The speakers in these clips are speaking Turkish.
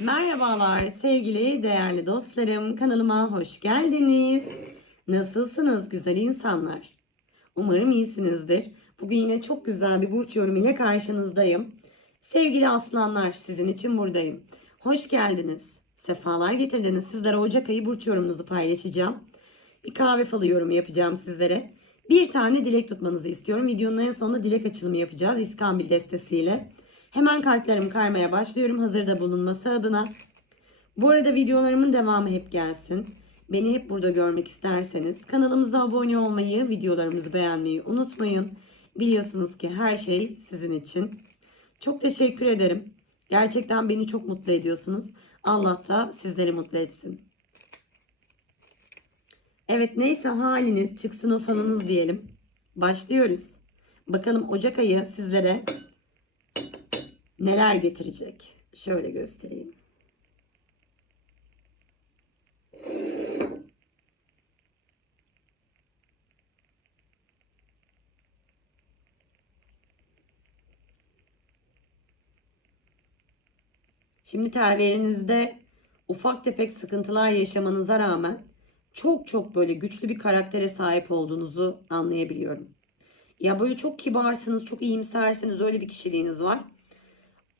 Merhabalar sevgili değerli dostlarım kanalıma hoş geldiniz. Nasılsınız güzel insanlar? Umarım iyisinizdir. Bugün yine çok güzel bir burç yorumu ile karşınızdayım. Sevgili aslanlar sizin için buradayım. Hoş geldiniz. Sefalar getirdiniz. Sizlere Ocak ayı burç yorumunuzu paylaşacağım. Bir kahve falı yorumu yapacağım sizlere. Bir tane dilek tutmanızı istiyorum. Videonun en sonunda dilek açılımı yapacağız İskambil destesiyle. Hemen kartlarımı kaymaya başlıyorum hazırda bulunması adına. Bu arada videolarımın devamı hep gelsin. Beni hep burada görmek isterseniz kanalımıza abone olmayı, videolarımızı beğenmeyi unutmayın. Biliyorsunuz ki her şey sizin için. Çok teşekkür ederim. Gerçekten beni çok mutlu ediyorsunuz. Allah da sizleri mutlu etsin. Evet neyse haliniz çıksın o falınız diyelim. Başlıyoruz. Bakalım Ocak ayı sizlere neler getirecek? Şöyle göstereyim. Şimdi telverinizde ufak tefek sıkıntılar yaşamanıza rağmen çok çok böyle güçlü bir karaktere sahip olduğunuzu anlayabiliyorum. Ya böyle çok kibarsınız, çok iyimsersiniz, öyle bir kişiliğiniz var.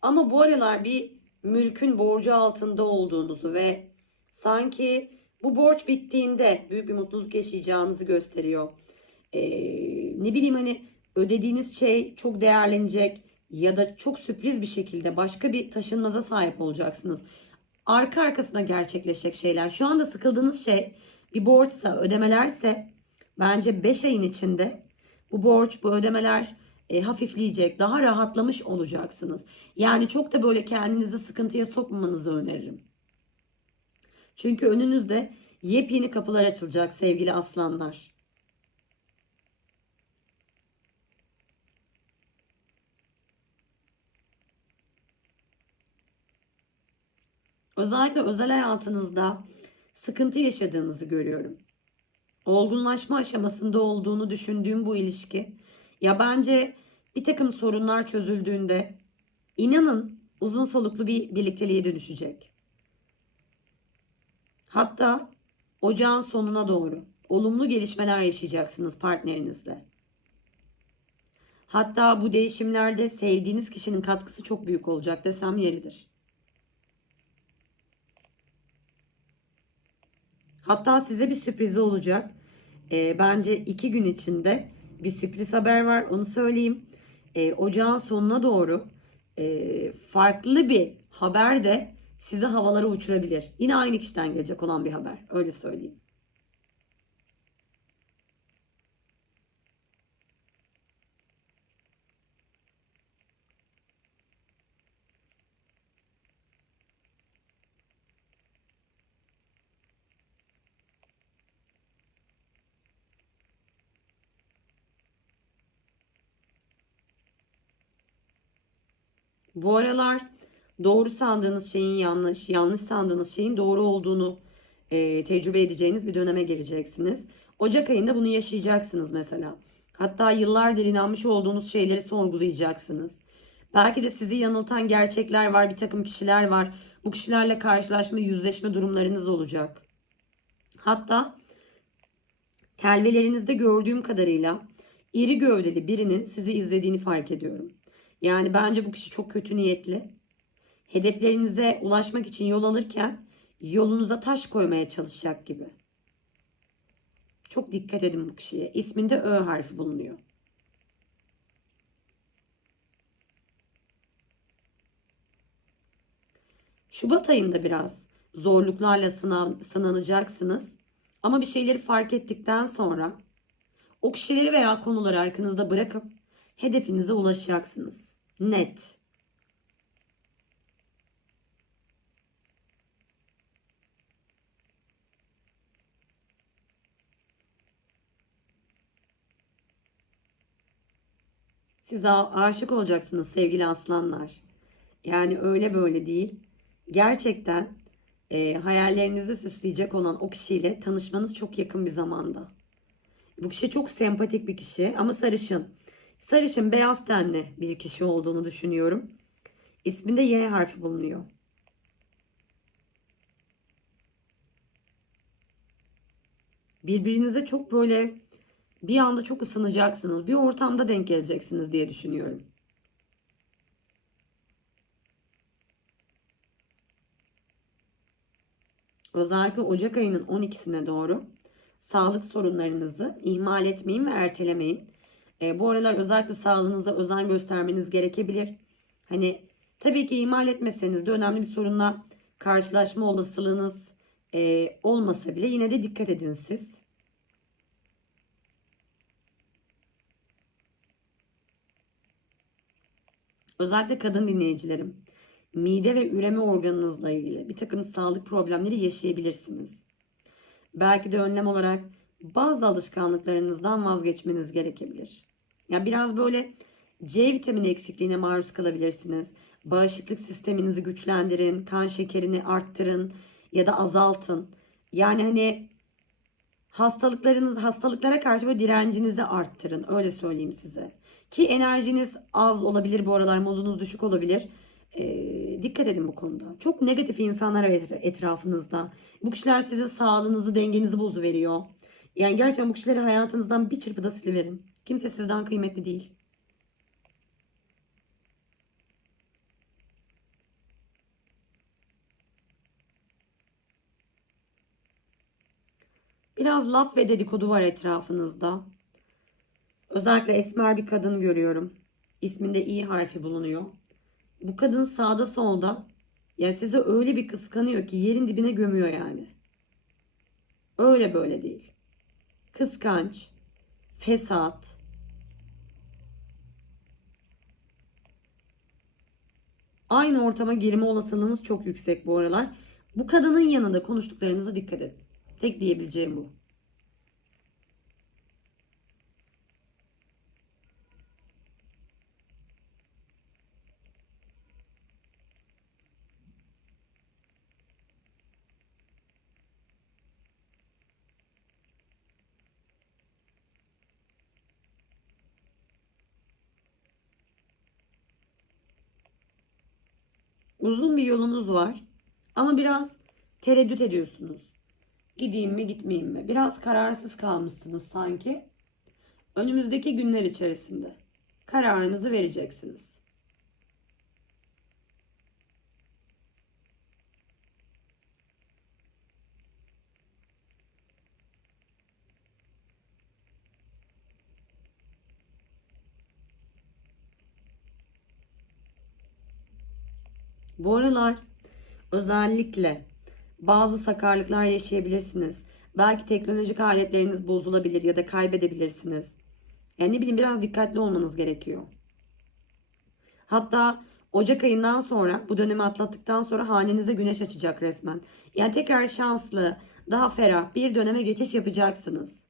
Ama bu aralar bir mülkün borcu altında olduğunuzu ve sanki bu borç bittiğinde büyük bir mutluluk yaşayacağınızı gösteriyor. Ee, ne bileyim hani ödediğiniz şey çok değerlenecek ya da çok sürpriz bir şekilde başka bir taşınmaza sahip olacaksınız. Arka arkasına gerçekleşecek şeyler. Şu anda sıkıldığınız şey bir borçsa, ödemelerse bence 5 ayın içinde bu borç, bu ödemeler e, hafifleyecek, daha rahatlamış olacaksınız. Yani çok da böyle kendinizi sıkıntıya sokmamanızı öneririm. Çünkü önünüzde yepyeni kapılar açılacak sevgili aslanlar. Özellikle özel hayatınızda sıkıntı yaşadığınızı görüyorum. Olgunlaşma aşamasında olduğunu düşündüğüm bu ilişki ya bence bir takım sorunlar çözüldüğünde inanın uzun soluklu bir birlikteliğe dönüşecek. Hatta ocağın sonuna doğru olumlu gelişmeler yaşayacaksınız partnerinizle. Hatta bu değişimlerde sevdiğiniz kişinin katkısı çok büyük olacak desem yeridir. Hatta size bir sürprizi olacak. E, bence iki gün içinde bir sürpriz haber var. Onu söyleyeyim. E, ocağın sonuna doğru e, farklı bir haber de sizi havalara uçurabilir. Yine aynı kişiden gelecek olan bir haber. Öyle söyleyeyim. Bu aralar doğru sandığınız şeyin yanlış, yanlış sandığınız şeyin doğru olduğunu e, tecrübe edeceğiniz bir döneme gireceksiniz. Ocak ayında bunu yaşayacaksınız mesela. Hatta yıllardır inanmış olduğunuz şeyleri sorgulayacaksınız. Belki de sizi yanıltan gerçekler var, bir takım kişiler var. Bu kişilerle karşılaşma, yüzleşme durumlarınız olacak. Hatta telvelerinizde gördüğüm kadarıyla iri gövdeli birinin sizi izlediğini fark ediyorum. Yani bence bu kişi çok kötü niyetli. Hedeflerinize ulaşmak için yol alırken yolunuza taş koymaya çalışacak gibi. Çok dikkat edin bu kişiye. İsminde Ö harfi bulunuyor. Şubat ayında biraz zorluklarla sınav, sınanacaksınız. Ama bir şeyleri fark ettikten sonra o kişileri veya konuları arkanızda bırakıp hedefinize ulaşacaksınız. Net. Siz aşık olacaksınız sevgili aslanlar. Yani öyle böyle değil. Gerçekten e, hayallerinizi süsleyecek olan o kişiyle tanışmanız çok yakın bir zamanda. Bu kişi çok sempatik bir kişi ama sarışın. Sarışın beyaz tenli bir kişi olduğunu düşünüyorum. İsminde Y harfi bulunuyor. Birbirinize çok böyle bir anda çok ısınacaksınız. Bir ortamda denk geleceksiniz diye düşünüyorum. Özellikle Ocak ayının 12'sine doğru sağlık sorunlarınızı ihmal etmeyin ve ertelemeyin. E, bu aralar özellikle sağlığınıza özen göstermeniz gerekebilir. Hani tabii ki ihmal etmeseniz de önemli bir sorunla karşılaşma olasılığınız e, olmasa bile yine de dikkat edin siz. Özellikle kadın dinleyicilerim. Mide ve üreme organınızla ilgili bir takım sağlık problemleri yaşayabilirsiniz. Belki de önlem olarak bazı alışkanlıklarınızdan vazgeçmeniz gerekebilir. Ya biraz böyle C vitamini eksikliğine maruz kalabilirsiniz. Bağışıklık sisteminizi güçlendirin, kan şekerini arttırın ya da azaltın. Yani hani hastalıklarınız hastalıklara karşı böyle direncinizi arttırın. Öyle söyleyeyim size. Ki enerjiniz az olabilir bu aralar modunuz düşük olabilir. Ee, dikkat edin bu konuda. Çok negatif insanlar etrafınızda. Bu kişiler sizin sağlığınızı, dengenizi bozuveriyor. Yani gerçekten bu kişileri hayatınızdan bir çırpıda siliverin. Kimse sizden kıymetli değil. Biraz laf ve dedikodu var etrafınızda. Özellikle esmer bir kadın görüyorum. İsminde i harfi bulunuyor. Bu kadın sağda solda yani size öyle bir kıskanıyor ki yerin dibine gömüyor yani. Öyle böyle değil. Kıskanç, fesat, aynı ortama girme olasılığınız çok yüksek bu aralar. Bu kadının yanında konuştuklarınıza dikkat edin. Tek diyebileceğim bu. Uzun bir yolunuz var ama biraz tereddüt ediyorsunuz. Gideyim mi gitmeyeyim mi? Biraz kararsız kalmışsınız sanki. Önümüzdeki günler içerisinde kararınızı vereceksiniz. Bu aralar özellikle bazı sakarlıklar yaşayabilirsiniz. Belki teknolojik aletleriniz bozulabilir ya da kaybedebilirsiniz. Yani ne bileyim biraz dikkatli olmanız gerekiyor. Hatta Ocak ayından sonra bu dönemi atlattıktan sonra hanenize güneş açacak resmen. Yani tekrar şanslı, daha ferah bir döneme geçiş yapacaksınız.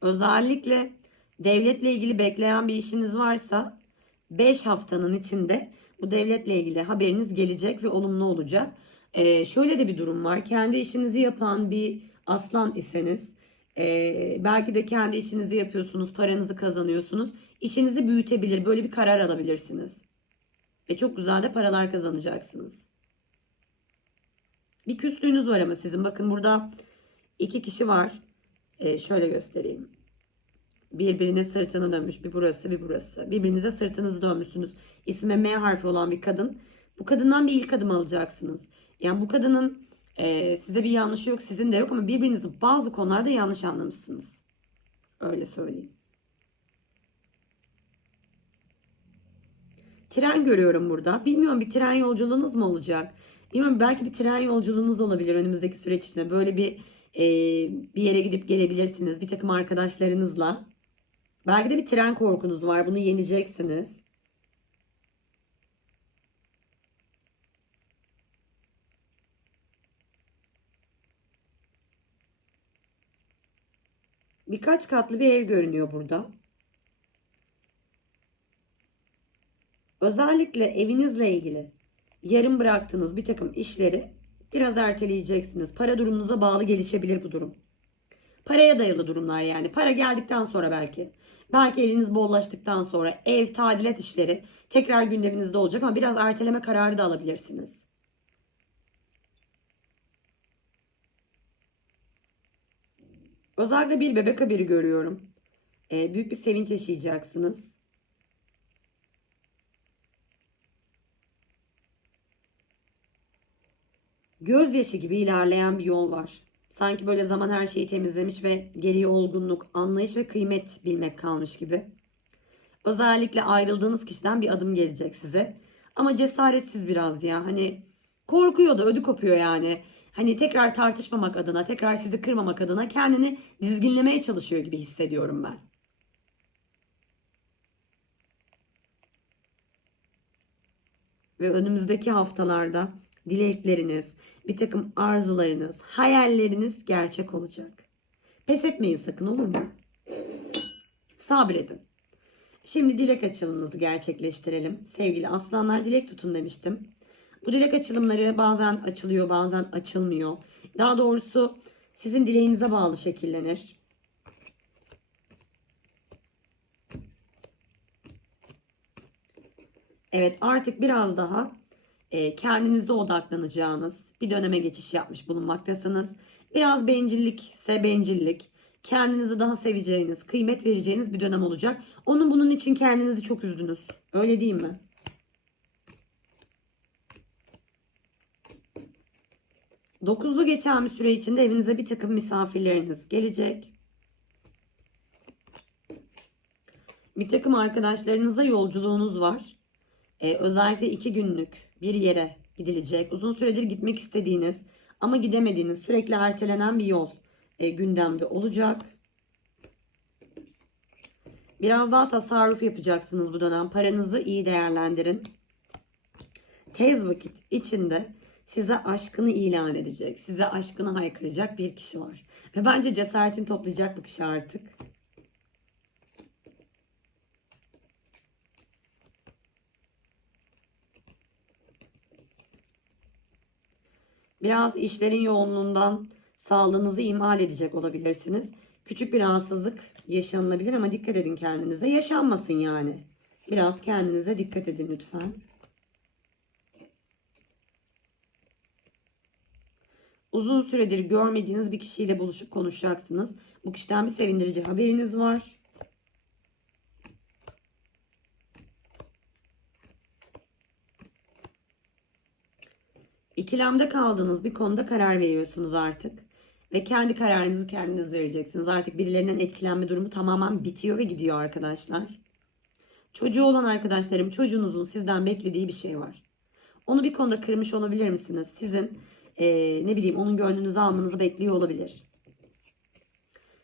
Özellikle devletle ilgili bekleyen bir işiniz varsa 5 haftanın içinde bu devletle ilgili haberiniz gelecek ve olumlu olacak. Ee, şöyle de bir durum var. Kendi işinizi yapan bir aslan iseniz e, belki de kendi işinizi yapıyorsunuz, paranızı kazanıyorsunuz. İşinizi büyütebilir, böyle bir karar alabilirsiniz. Ve çok güzel de paralar kazanacaksınız. Bir küslüğünüz var ama sizin. Bakın burada iki kişi var. Ee, şöyle göstereyim. Birbirine sırtını dönmüş. Bir burası bir burası. Birbirinize sırtınızı dönmüşsünüz. İsme M harfi olan bir kadın. Bu kadından bir ilk adım alacaksınız. Yani bu kadının e, size bir yanlışı yok. Sizin de yok ama birbirinizi bazı konularda yanlış anlamışsınız. Öyle söyleyeyim. Tren görüyorum burada. Bilmiyorum bir tren yolculuğunuz mu olacak? Bilmiyorum belki bir tren yolculuğunuz olabilir önümüzdeki süreç içinde. Böyle bir e, bir yere gidip gelebilirsiniz bir takım arkadaşlarınızla. Belki de bir tren korkunuz var. Bunu yeneceksiniz. Birkaç katlı bir ev görünüyor burada. Özellikle evinizle ilgili yarım bıraktığınız bir takım işleri Biraz erteleyeceksiniz. Para durumunuza bağlı gelişebilir bu durum. Paraya dayalı durumlar yani. Para geldikten sonra belki. Belki eliniz bollaştıktan sonra ev, tadilat işleri tekrar gündeminizde olacak ama biraz erteleme kararı da alabilirsiniz. Özellikle bir bebek haberi görüyorum. Ee, büyük bir sevinç yaşayacaksınız. Gözyaşı gibi ilerleyen bir yol var. Sanki böyle zaman her şeyi temizlemiş ve geriye olgunluk, anlayış ve kıymet bilmek kalmış gibi. Özellikle ayrıldığınız kişiden bir adım gelecek size. Ama cesaretsiz biraz ya. Hani korkuyor da ödü kopuyor yani. Hani tekrar tartışmamak adına, tekrar sizi kırmamak adına kendini dizginlemeye çalışıyor gibi hissediyorum ben. Ve önümüzdeki haftalarda dilekleriniz, bir takım arzularınız, hayalleriniz gerçek olacak. Pes etmeyin sakın olur mu? Sabredin. Şimdi dilek açılımınızı gerçekleştirelim. Sevgili aslanlar dilek tutun demiştim. Bu dilek açılımları bazen açılıyor, bazen açılmıyor. Daha doğrusu sizin dileğinize bağlı şekillenir. Evet artık biraz daha e, kendinize odaklanacağınız bir döneme geçiş yapmış bulunmaktasınız. Biraz bencillikse bencillik, kendinizi daha seveceğiniz, kıymet vereceğiniz bir dönem olacak. Onun bunun için kendinizi çok üzdünüz. Öyle değil mi? Dokuzlu geçen bir süre içinde evinize bir takım misafirleriniz gelecek. Bir takım arkadaşlarınızla yolculuğunuz var. Ee, özellikle iki günlük bir yere gidilecek. Uzun süredir gitmek istediğiniz ama gidemediğiniz sürekli ertelenen bir yol e, gündemde olacak. Biraz daha tasarruf yapacaksınız bu dönem. Paranızı iyi değerlendirin. Tez vakit içinde size aşkını ilan edecek, size aşkını haykıracak bir kişi var. Ve bence cesaretini toplayacak bu kişi artık. Biraz işlerin yoğunluğundan sağlığınızı ihmal edecek olabilirsiniz. Küçük bir rahatsızlık yaşanılabilir ama dikkat edin kendinize. Yaşanmasın yani. Biraz kendinize dikkat edin lütfen. Uzun süredir görmediğiniz bir kişiyle buluşup konuşacaksınız. Bu kişiden bir sevindirici haberiniz var. İkilemde kaldığınız bir konuda karar veriyorsunuz artık. Ve kendi kararınızı kendiniz vereceksiniz. Artık birilerinden etkilenme durumu tamamen bitiyor ve gidiyor arkadaşlar. Çocuğu olan arkadaşlarım çocuğunuzun sizden beklediği bir şey var. Onu bir konuda kırmış olabilir misiniz? Sizin ee, ne bileyim onun gönlünüzü almanızı bekliyor olabilir.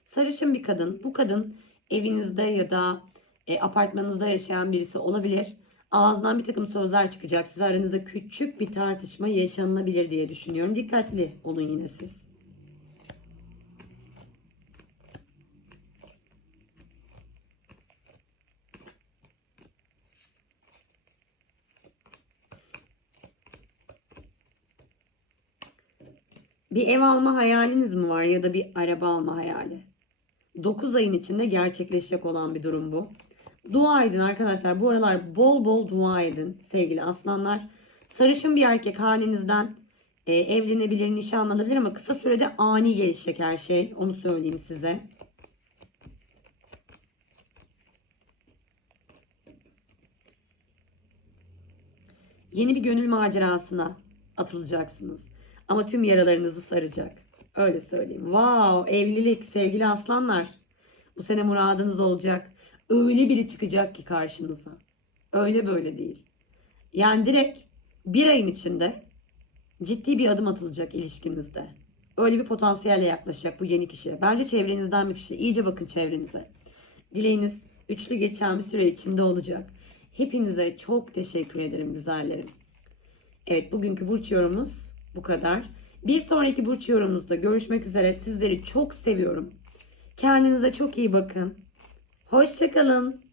Sarışın bir kadın. Bu kadın evinizde ya da e, apartmanınızda yaşayan birisi olabilir. Ağzından bir takım sözler çıkacak. Size aranızda küçük bir tartışma yaşanılabilir diye düşünüyorum. Dikkatli olun yine siz. Bir ev alma hayaliniz mi var ya da bir araba alma hayali? 9 ayın içinde gerçekleşecek olan bir durum bu. Dua edin arkadaşlar. Bu aralar bol bol dua edin sevgili aslanlar. Sarışın bir erkek halinizden e, evlenebilir, nişanlanabilir ama kısa sürede ani gelişecek her şey. Onu söyleyeyim size. Yeni bir gönül macerasına atılacaksınız. Ama tüm yaralarınızı saracak. Öyle söyleyeyim. Wow, evlilik sevgili aslanlar. Bu sene muradınız olacak. Öyle biri çıkacak ki karşınıza. Öyle böyle değil. Yani direkt bir ayın içinde ciddi bir adım atılacak ilişkinizde. Öyle bir potansiyelle yaklaşacak bu yeni kişi. Bence çevrenizden bir kişi. İyice bakın çevrenize. Dileğiniz üçlü geçen bir süre içinde olacak. Hepinize çok teşekkür ederim güzellerim. Evet bugünkü burç yorumumuz bu kadar. Bir sonraki burç yorumunuzda görüşmek üzere. Sizleri çok seviyorum. Kendinize çok iyi bakın. Hoşçakalın.